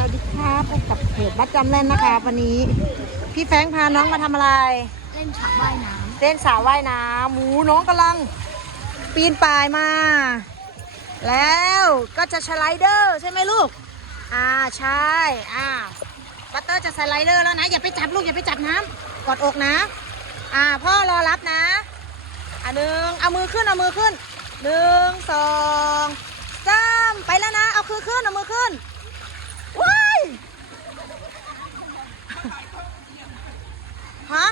สวัสดีครับพบกับเพจบัดจำเล่นนะคะ วันนี้ พี่แฟรงค์พาน้องมาทำอะไร เล่นฉากว่ายน้เล่นสระว่ายน้ำหมูน้องกำลัง ปีนป่ายมา แล้วก็จะสไลเดอร์ใช่ไหมลูก อ่าใช่อ่าบัตเตอร์จะสไลเดอร์แล้วนะ อย่าไปจับลูกอย่าไปจับน้ำกอดอกนะ อ่าพ่อรอรับนะอ่าหนึ่งเอามือขึ้นเอามือขึ้นหนึ่งสองสามไปแล้วนะ เอาคือขึ้นเอามือขึ้นว้ายฮะ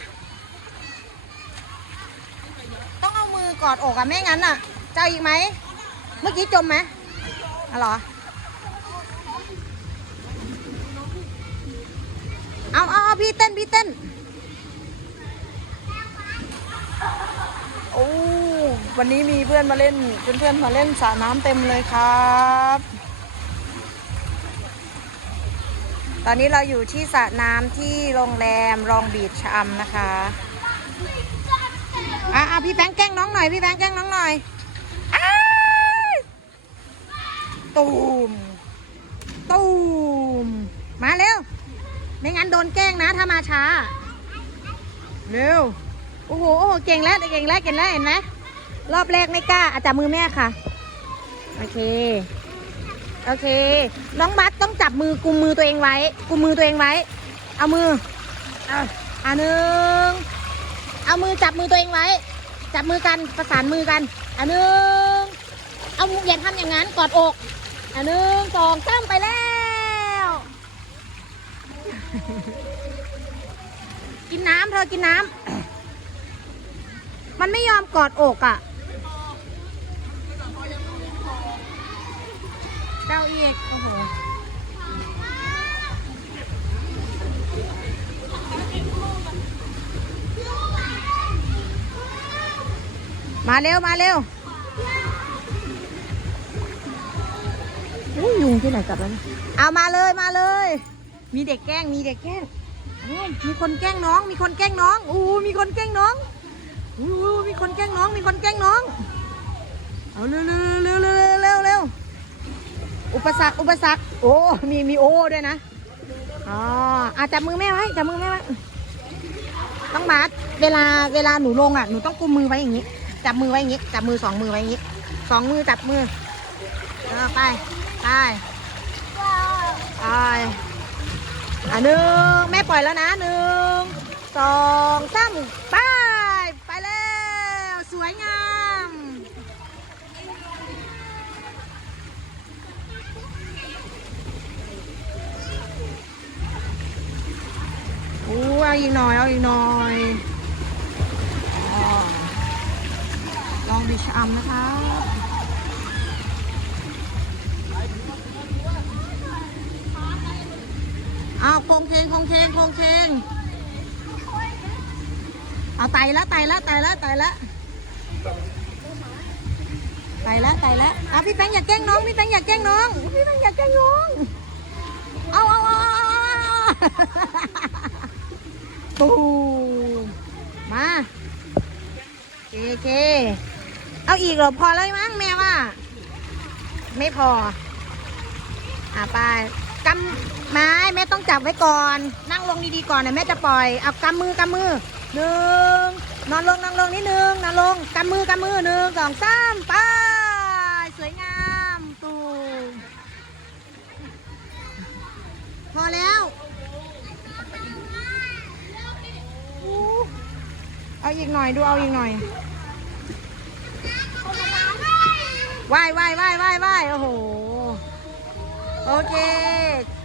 ต้องเอามือ กอดอกอะไม่งั้นอะจะเอาอีกไหม เมื่อกี้จมไหมอะเหรอ เอาเอาเอาพี่เต้น พี่เต้น โอ้ วันนี้มีเพื่อนมาเล่น เพื่อนๆมาเล่นสระน้ำเต็มเลยครับตอนนี้เราอยู่ที่สระน้ำที่โรงแรมรองบีชชะอำนะคะ อะอะพี่แบงแกล้งน้องหน่อยพี่แบงแกล้งน้องหน่อยอ้ายตูมตูมมาเร็ว ไม่งั้นโดนแกล้งนะถ้ามาช้า เร็ว โอ้โหโอ้โหเก่งแล้วเก่งแล้วเก่งแล้วเห็นไหมรอบแรกไม่กล้าอาจจับมือแม่ค่ะ โอเค โอเค น้องบัสต้องจับมือกุมมือตัวเองไว้ กุมมือตัวเองไว้ เอามือ เอาอะหนึ่ง เอามือจับมือตัวเองไว้ จับมือกันประสานมือกันอันหนึ่งเอามืออย่าทำอย่างนั้นกอดอกอันหนึ่งสองสามไปแล้ว กินน้ำเธอกินน้ำมันไม่ยอมกอดอกอะเจ้าเอกโอ้โห มาเร็ว มาเร็วอุ้ยยุงที่ไหนกลับแล้วเนี่ยเอามาเลยมาเลย มีเด็กแกล้งมีเด็กแกล้งโอ้ยมีคนแกล้งน้อง มีคนแกล้งน้องอู้มีคนแกล้งน้องอู้มีคนแกล้งน้อง มีคนแกล้งน้อง เอาเร็วเร็วเร็วเร็วเร็วเร็วอุปสรรคอุปสรรคโอ้มีมีโอ้ด้วยนะอ๋ออาจับมือแม่ไว้จับมือแม่ไว้ต้องบาสเวลาเวลาหนูลงอะหนูต้องกุมมือไว้อย่างนี้ จับมือไว้อย่างนี้ จับมือสองมือไว้อย่างนี้ สองมือจับมือเออไป ไป ไปอะหนึ่งแม่ปล่อยแล้วนะหนึ่งสองสามไปไปแล้วสวยงามอู้เอาอีกหน่อยเอาอีกหน่อยอ๋อ ลองดิชอัมนะคะเอาโคงเคงคงเคงคงเคงเอาไตล้วไตล้วไตล้วไตล้วไตล้วไตล้วเอาพี่แป้งอย่าแกล้งน้องพี่แป้งอย่าแกล้งน้องพี่แป้งอย่าแกล้งน้องเอาเอาเอาเอาเอาตูมา เคเค เอาอีกเหรอพอแล้วมั้งแม่ว่า ไม่พอ อะไปกำไม้แม่ต้องจับไว้ก่อน นั่งลงดีๆก่อนนะแม่จะปล่อยเอากำมือกำมือหนึ่งนอนลงนั่งลงนิดนึงนอนลงกำมือกำมือหนึ่งสองสามไปสวยงามตูมพอแล้วเอาอีกหน่อยดูเอาอีกหน่อย ว่ายว่ายว่ายว่ายว่ายโอ้โห โอเค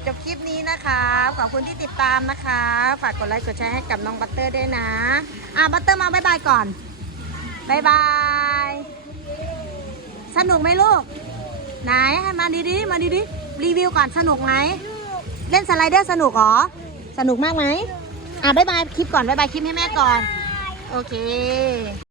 จบคลิปนี้นะคะขอบคุณที่ติดตามนะคะ ฝากกดไลค์กดแชร์ให้กับน้องบัตเตอร์ด้วยนะ อะบัตเตอร์มาบายบายก่อนบายบาย สนุกไหมลูก ไหนให้มาดีๆ มาดีๆ รีวิวก่อนสนุกไหม เล่นสไลเดอร์สนุกเหรอ สนุกมากไหม อะบายบายคลิปก่อนบายบายคลิปให้แม่ก่อน โอเค